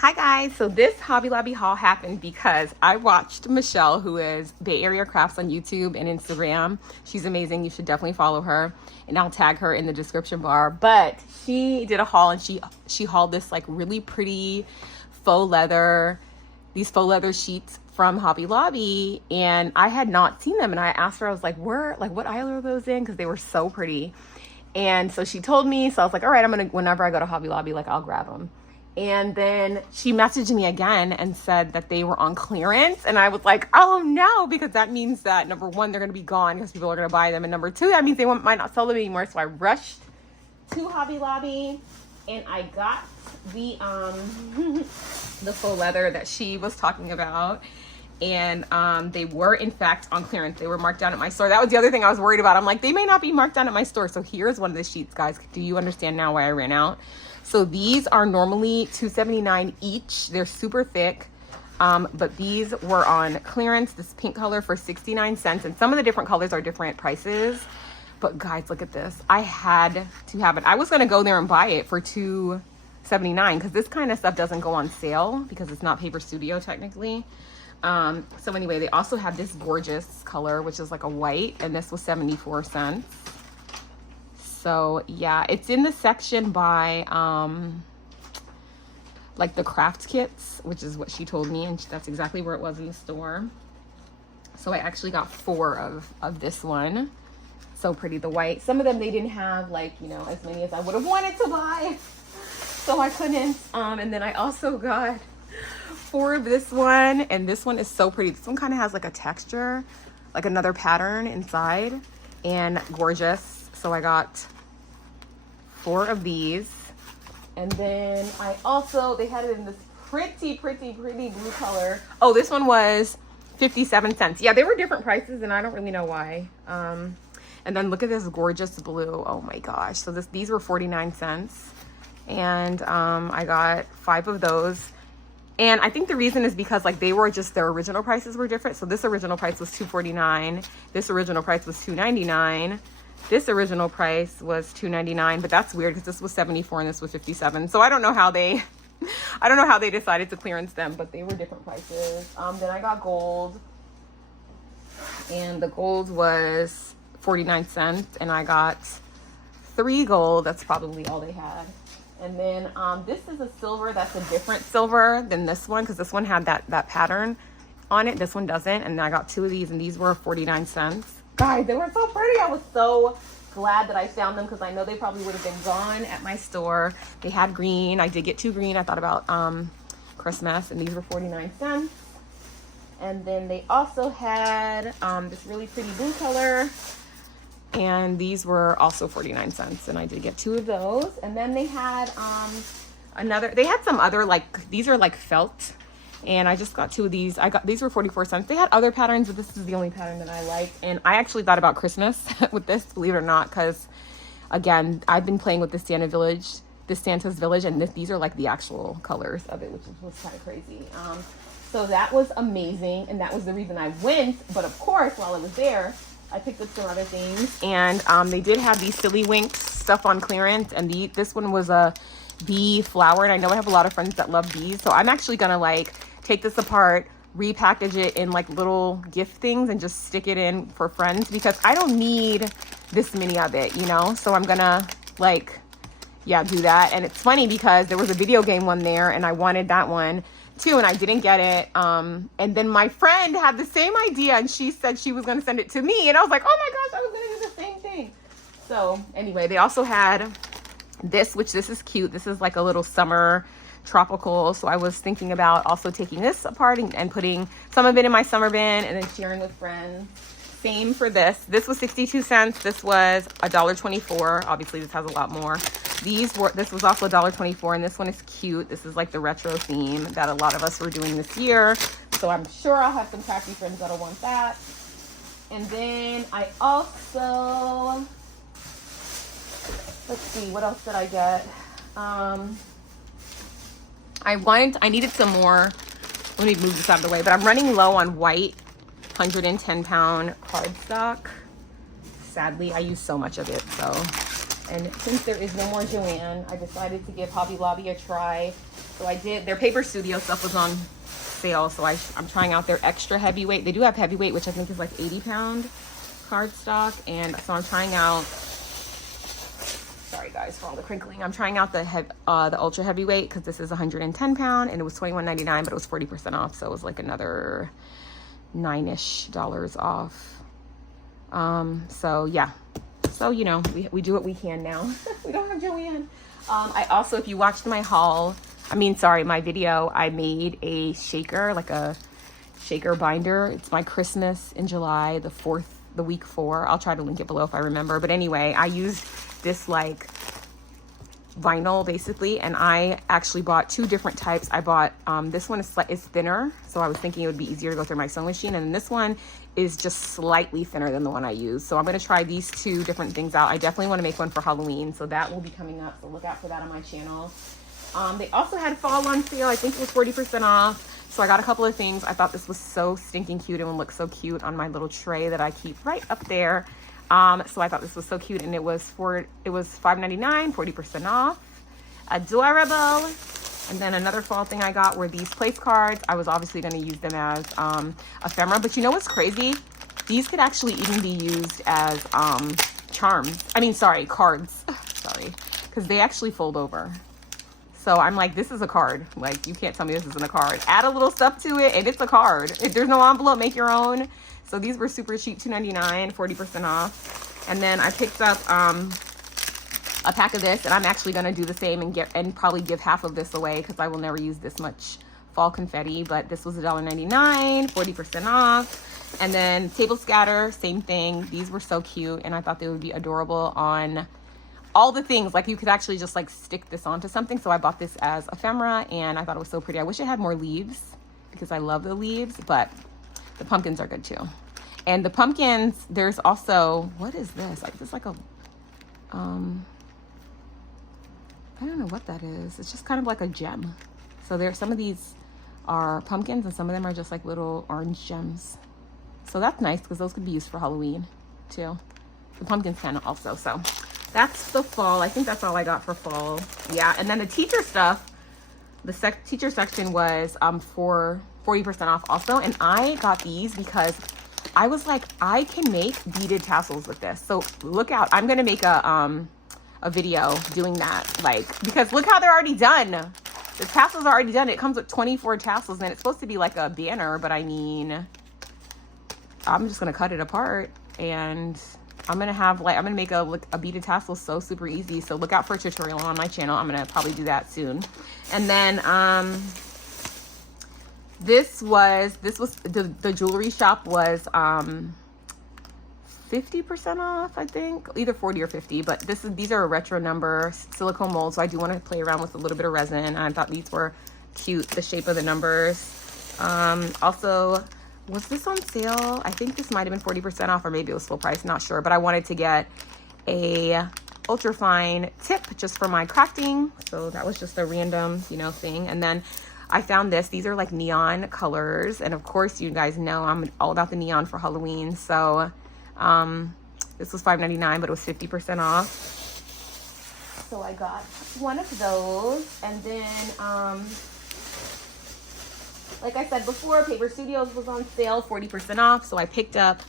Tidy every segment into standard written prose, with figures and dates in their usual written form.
Hi guys, so this Hobby Lobby haul happened because I watched Michelle, who is Bay Area Crafts on YouTube and Instagram. She's amazing. You should definitely follow her, and I'll tag her in the description bar. But she did a haul, and she hauled this like really pretty these faux leather sheets from Hobby Lobby, and I had not seen them. And I asked her, I was like, what aisle are those in? Because they were so pretty. And so she told me, so I was like, all right, whenever I go to Hobby Lobby, like I'll grab them. And then she messaged me again and said that they were on clearance. And I was like, oh no, because that means that number one, they're going to be gone because people are going to buy them. And number two, that means they might not sell them anymore. So I rushed to Hobby Lobby and I got the faux leather that she was talking about. And they were in fact on clearance. They were marked down at my store. That was the other thing I was worried about. I'm like, they may not be marked down at my store. So here's one of the sheets, guys. Do you understand now why I ran out? So these are normally $2.79 each. They're super thick, but these were on clearance. This pink color for 69 cents, and some of the different colors are different prices. But guys, look at this. I had to have it. I was gonna go there and buy it for $2.79 because this kind of stuff doesn't go on sale because it's not Paper Studio technically. So anyway, they also have this gorgeous color, which is like a white, and this was 74 cents. So yeah, it's in the section by like the craft kits, which is what she told me, and that's exactly where it was in the store. So I actually got 4 of this one. So pretty, the white. Some of them they didn't have like, you know, as many as I would have wanted to buy, so I couldn't. And then I also got 4 of this one, and this one is so pretty. This one kind of has like a texture, like another pattern inside, and gorgeous. So I got 4 of these. And then I also, they had it in this pretty blue color. Oh, this one was 57 cents. Yeah, they were different prices and I don't really know why. And then look at this gorgeous blue. Oh my gosh. So these were 49 cents. And I got 5 of those. And I think the reason is because like they were just, their original prices were different. So this original price was $2.49. This original price was $2.99. This original price was $2.99, but that's weird because this was 74 and this was 57. So I don't know how they decided to clearance them, but they were different prices. Then I got gold, and the gold was 49 cents, and I got 3 gold. That's probably all they had. And then this is a silver that's a different silver than this one because this one had that pattern on it. This one doesn't. And I got 2 of these, and these were 49 cents. Guys, they were so pretty. I was so glad that I found them because I know they probably would have been gone at my store. They had green. I did get 2 green. I thought about Christmas, and these were 49 cents. And then they also had this really pretty blue color, and these were also 49 cents, and I did get 2 of those. And then they had they had some other, like, these are like felt, and I just got 2 of these. These were 44 cents. They had other patterns, but this is the only pattern that I like. And I actually thought about Christmas with this, believe it or not, because again, I've been playing with the Santa's Village, and these are like the actual colors of it, which was kind of crazy. So that was amazing, and that was the reason I went. But of course, while I was there, I picked up some other things, and they did have these Silly Winks stuff on clearance, and this one was a bee flower, and I know I have a lot of friends that love bees, so I'm actually gonna like take this apart, repackage it in like little gift things, and just stick it in for friends because I don't need this many of it, you know. So I'm gonna like, yeah, do that. And it's funny because there was a video game one there, and I wanted that one too, and I didn't get it. And then my friend had the same idea, and she said she was gonna send it to me, and I was like, oh my gosh, I was gonna do the same thing. So anyway, they also had this, which this is cute. This is like a little summer tropical. So I was thinking about also taking this apart and putting some of it in my summer bin and then sharing with friends. Same for this. This was 62 cents. This was $1.24. Obviously this has a lot more. This was also $1.24, and this one is cute. This is like the retro theme that a lot of us were doing this year. So I'm sure I'll have some crafty friends that'll want that. And then I also, let's see, what else did I get? I needed some more. Let me move this out of the way, but I'm running low on white 110-pound cardstock. Sadly, I use so much of it, so. And since there is no more Joanne, I decided to give Hobby Lobby a try So I did, their Paper Studio stuff was on sale, so I'm trying out their extra heavyweight. They do have heavyweight, which I think is like 80-pound cardstock, and so I'm trying out, sorry guys for all the crinkling, I'm trying out the ultra heavyweight because this is 110-pound and it was $21.99, but it was 40% off, so it was like another $9-ish off. So yeah, so you know, we do what we can now. We don't have Joanne. I also, if you watched my haul, my video, I made a shaker, like a shaker binder. It's my Christmas in July, the week 4. I'll try to link it below if I remember. But anyway, I used this like vinyl basically, and I actually bought 2 different types. I bought this one is thinner, so I was thinking it would be easier to go through my sewing machine, and then this one is just slightly thinner than the one I used. So I'm going to try these 2 different things out. I definitely want to make one for Halloween, so that will be coming up, so look out for that on my channel. They also had fall on sale. I think it was 40% off. So I got a couple of things. I thought this was so stinking cute and would look so cute on my little tray that I keep right up there. So I thought this was so cute, and it was $5.99, 40% off. Adorable. And then another fall thing I got were these place cards. I was obviously going to use them as ephemera, but you know what's crazy? These could actually even be used as cards. Sorry, because they actually fold over. So I'm like, this is a card. Like, you can't tell me this isn't a card. Add a little stuff to it, and it's a card. If there's no envelope, make your own. So these were super cheap, $2.99, 40% off. And then I picked up a pack of this, and I'm actually going to do the same and probably give half of this away because I will never use this much fall confetti. But this was $1.99, 40% off. And then table scatter, same thing. These were so cute, and I thought they would be adorable on all the things. Like, you could actually just like stick this onto something. So I bought this as ephemera, and I thought it was so pretty. I wish it had more leaves because I love the leaves, but the pumpkins are good too. And the pumpkins, there's also, what is this? Like, this is like a, I don't know what that is. It's just kind of like a gem. So there, some of these are pumpkins, and some of them are just like little orange gems. So that's nice because those could be used for Halloween too. The pumpkins can also. So that's the fall. I think that's all I got for fall. Yeah, and then the teacher stuff, the teacher section was for 40% off also. And I got these because I was like, I can make beaded tassels with this. So look out. I'm going to make a video doing that. Like, because look how they're already done. The tassels are already done. It comes with 24 tassels, and it's supposed to be like a banner, but I mean, I'm just going to cut it apart, and I'm going to have like, I'm going to make a beaded tassel so super easy. So look out for a tutorial on my channel. I'm going to probably do that soon. And then, this was the jewelry shop was 50% off, I think, either 40 or 50, but these are a retro number silicone mold, so I do want to play around with a little bit of resin, and I thought these were cute, the shape of the numbers. Also, was this on sale? I think this might have been 40% off, or maybe it was full price, not sure, but I wanted to get a ultra fine tip just for my crafting, so that was just a random, you know, thing. And then I found this. These are like neon colors, and of course you guys know I'm all about the neon for Halloween. So this was $5.99, but it was 50% off. So I got one of those, and then like I said before, Paper Studios was on sale, 40% off. So I picked up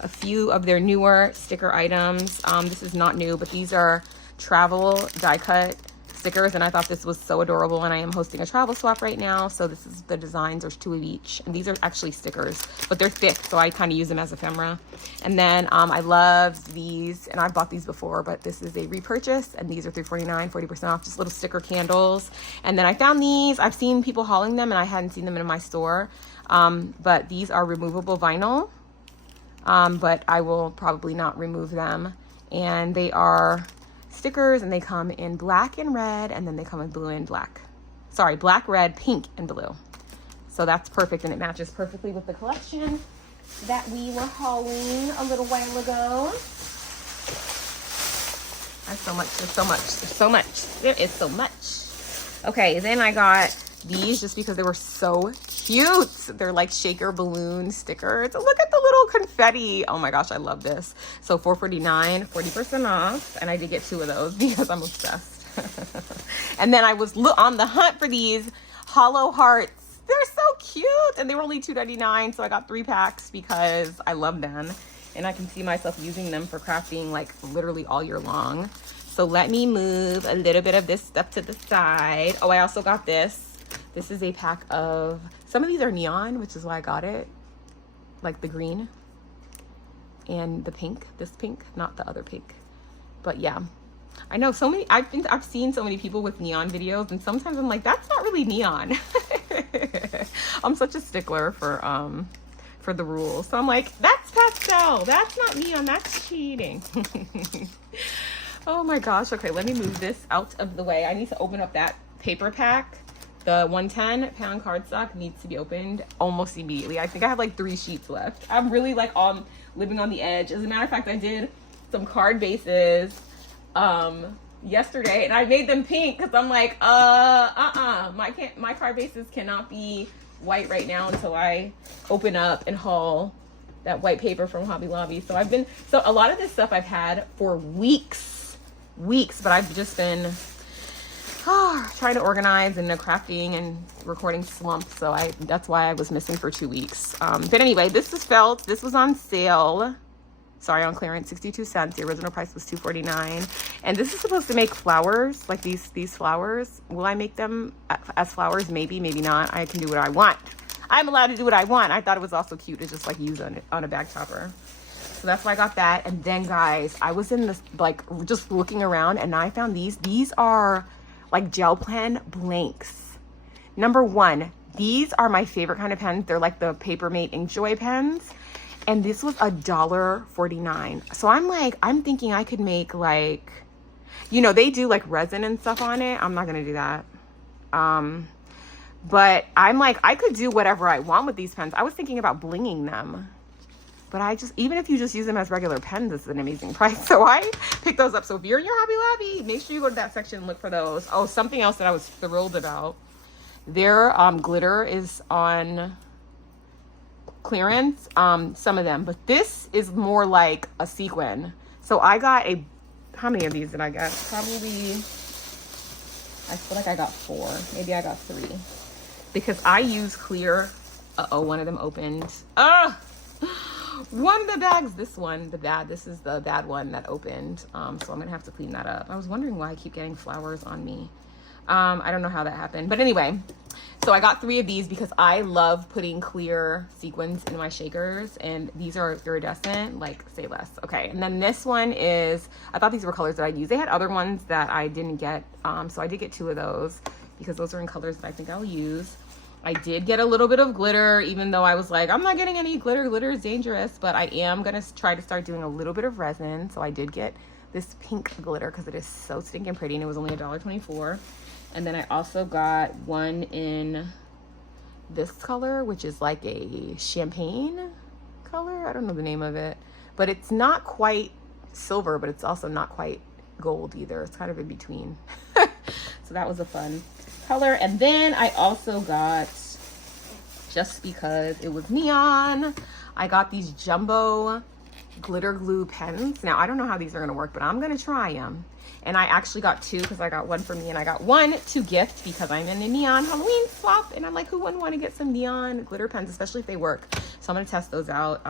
a few of their newer sticker items. This is not new, but these are travel die cut stickers, and I thought this was so adorable, and I am hosting a travel swap right now, so this is the designs. There's 2 of each, and these are actually stickers, but they're thick, so I kind of use them as ephemera. And then I love these, and I've bought these before, but this is a repurchase, and these are $3.49, 40% off, just little sticker candles. And then I found these. I've seen people hauling them, and I hadn't seen them in my store, but these are removable vinyl, but I will probably not remove them. And they are stickers, and they come in black and red, and then they come in blue and black. Sorry, black, red, pink, and blue. So that's perfect, and it matches perfectly with the collection that we were hauling a little while ago. There's so much, there's so much, there's so much. There is so much. Okay, then I got these just because they were so cute. They're like shaker balloon stickers. Look at the little confetti. Oh my gosh, I love this. So $4.49, 40% off, and I did get 2 of those because I'm obsessed. And then I was on the hunt for these hollow hearts. They're so cute, and they were only $2.99, so I got 3 packs because I love them, and I can see myself using them for crafting like literally all year long. So let me move a little bit of this stuff to the side. Oh, I also got this. This is a pack of, some of these are neon, which is why I got it, like the green and the pink, this pink, not the other pink. But yeah, I know so many, I've seen so many people with neon videos, and sometimes I'm like, that's not really neon. I'm such a stickler for the rules. So I'm like, that's pastel, that's not neon, that's cheating. Oh my gosh. Okay, let me move this out of the way. I need to open up that paper pack. The 110-pound cardstock needs to be opened almost immediately. I think I have like 3 sheets left. I'm really like living on the edge. As a matter of fact, I did some card bases yesterday, and I made them pink because I'm like, my card bases cannot be white right now until I open up and haul that white paper from Hobby Lobby. So a lot of this stuff I've had for weeks, but I've just been trying to organize and crafting and recording slump. So that's why I was missing for 2 weeks. But anyway, this is felt. This was on sale. Sorry, on clearance, 62 cents. The original price was $2.49. And this is supposed to make flowers, like these flowers. Will I make them as flowers? Maybe, maybe not. I can do what I want. I'm allowed to do what I want. I thought it was also cute to just like use on a bag topper. So that's why I got that. And then guys, I was in this, like just looking around, and I found these. These are like gel pen blanks. Number one, these are my favorite kind of pens. They're like the Papermate Inkjoy pens. And this was $1.49. So I'm thinking I could make like, you know, they do like resin and stuff on it. I'm not gonna do that. But I'm like, I could do whatever I want with these pens. I was thinking about blinging them. But even if you just use them as regular pens, it's an amazing price. So I picked those up. So if you're in your Hobby Lobby, make sure you go to that section and look for those. Oh, something else that I was thrilled about. Their glitter is on clearance, some of them. But this is more like a sequin. So I got how many of these did I get? Probably, I feel like I got 4. Maybe I got 3. Because I use clear. Uh-oh, one of them opened. One of the bags, this is the bad one that opened. So I'm gonna have to clean that up. I was wondering why I keep getting flowers on me. I don't know how that happened, but anyway, so I got 3 of these because I love putting clear sequins in my shakers, and these are iridescent, like say less. Okay, and then this one is, I thought these were colors that I'd use. They had other ones that I didn't get, so I did get 2 of those because those are in colors that I think I'll use. I did get a little bit of glitter, even though I was like, I'm not getting any glitter. Glitter is dangerous, but I am going to try to start doing a little bit of resin. So I did get this pink glitter because it is so stinking pretty, and it was only $1.24. And then I also got one in this color, which is like a champagne color. I don't know the name of it, but it's not quite silver, but it's also not quite gold either. It's kind of in between. So that was a fun color. And then I also got, just because it was neon, I got these jumbo glitter glue pens. Now I don't know how these are gonna work, but I'm gonna try them. And I actually got 2 because I got one for me and I got one to gift because I'm in a neon Halloween swap, and I'm like, who wouldn't want to get some neon glitter pens, especially if they work? So I'm gonna test those out.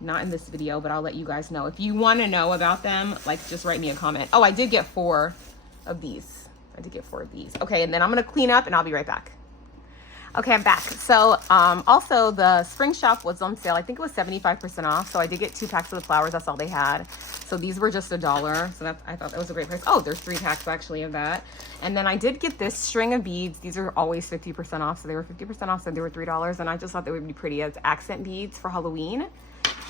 Not in this video, but I'll let you guys know. If you want to know about them, like just write me a comment. Oh, I did get 4 of these. Okay, and then I'm gonna clean up and I'll be right back. Okay, I'm back. So also the spring shop was on sale. I think it was 75% off. So I did get 2 packs of the flowers. That's all they had. So these were just $1. So I thought that was a great price. Oh, there's 3 packs actually of that. And then I did get this string of beads. These are always 50% off. So they were 50% off. So they were $3. And I just thought they would be pretty as accent beads for Halloween.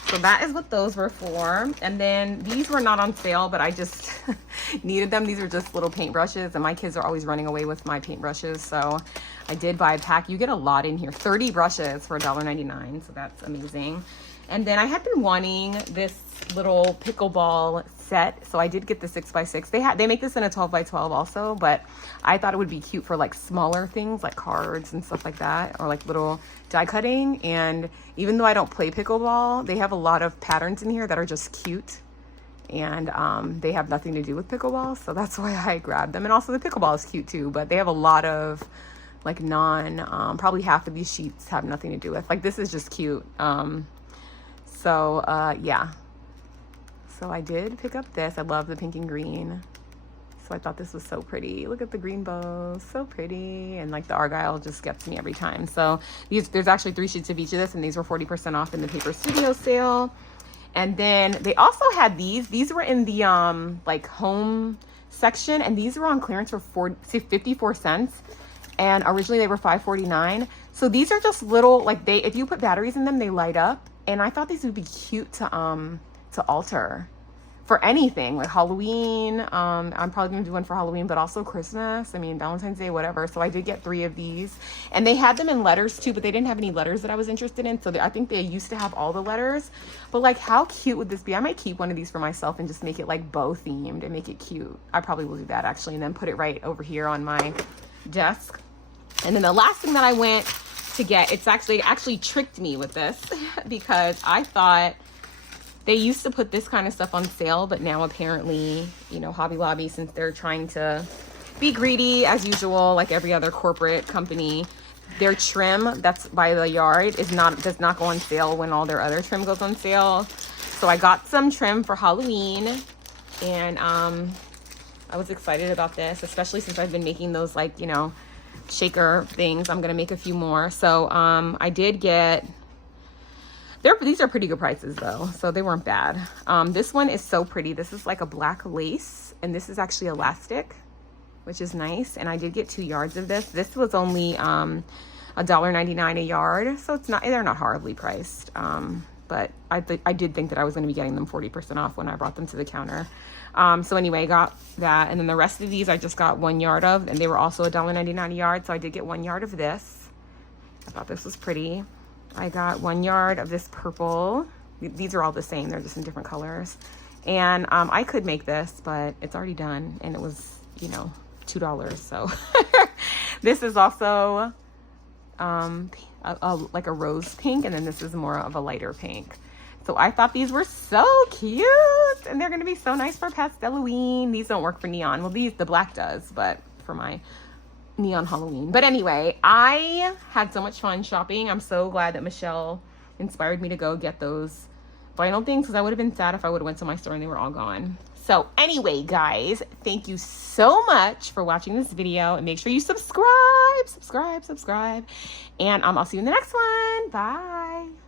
So that is what those were for. And then these were not on sale, but I just needed them. These are just little paintbrushes, and my kids are always running away with my paintbrushes. So I did buy a pack. You get a lot in here, 30 brushes for $1.99. So that's amazing. And then I had been wanting this little pickleball set. So I did get the 6x6. They make this in a 12x12 also, but I thought it would be cute for like smaller things like cards and stuff like that, or like little die cutting. And even though I don't play pickleball, they have a lot of patterns in here that are just cute. and they have nothing to do with pickleball, so that's why I grabbed them. And also the pickleball is cute too, but they have a lot of like probably half of these sheets have nothing to do with, like, this is just cute. Yeah, so I did pick up this. I love the pink and green, so I thought this was so pretty. Look at the green bows, so pretty. And like the Argyle just gets me every time. So there's actually 3 sheets of each of this, and these were 40% off in the Paper Studio sale. And then they also had these were in the like home section, and these were on clearance for 54 cents, and originally they were $5.49. So these are just little, like, if you put batteries in them, they light up, and I thought these would be cute to alter for anything, like Halloween. I'm probably gonna do one for Halloween, but also Christmas, I mean, Valentine's Day, whatever. So I did get 3 of these, and they had them in letters too, but they didn't have any letters that I was interested in. So I think they used to have all the letters, but like, how cute would this be? I might keep one of these for myself and just make it like bow themed and make it cute. I probably will do that actually, and then put it right over here on my desk. And then the last thing that I went to get, it actually tricked me with this because I thought they used to put this kind of stuff on sale, but now apparently, you know, Hobby Lobby, since they're trying to be greedy as usual, like every other corporate company, their trim that's by the yard does not go on sale when all their other trim goes on sale. So I got some trim for Halloween, and I was excited about this, especially since I've been making those, like, you know, shaker things. I'm gonna make a few more. So I did get, these are pretty good prices though, so they weren't bad. This one is so pretty. This is like a black lace, and this is actually elastic, which is nice. And I did get 2 yards of this. This was only $1.99 a yard, so they're not horribly priced. But I did think that I was going to be getting them 40% off when I brought them to the counter. So anyway, I got that, and then the rest of these I just got 1 yard of, and they were also $1.99 a yard. So I did get 1 yard of this. I thought this was pretty. I got 1 yard of this purple. These are all the same, they're just in different colors. And I could make this, but it's already done, and it was, you know, $2. So this is also like a rose pink, and then this is more of a lighter pink. So I thought these were so cute, and they're gonna be so nice for Pastel-Halloween. These don't work for neon. Well, the black does, but for my neon Halloween. But anyway, I had so much fun shopping. I'm so glad that Michelle inspired me to go get those vinyl things, because I would have been sad if I would have went to my store and they were all gone. So anyway, guys, thank you so much for watching this video, and make sure you subscribe. And I'll see you in the next one. Bye.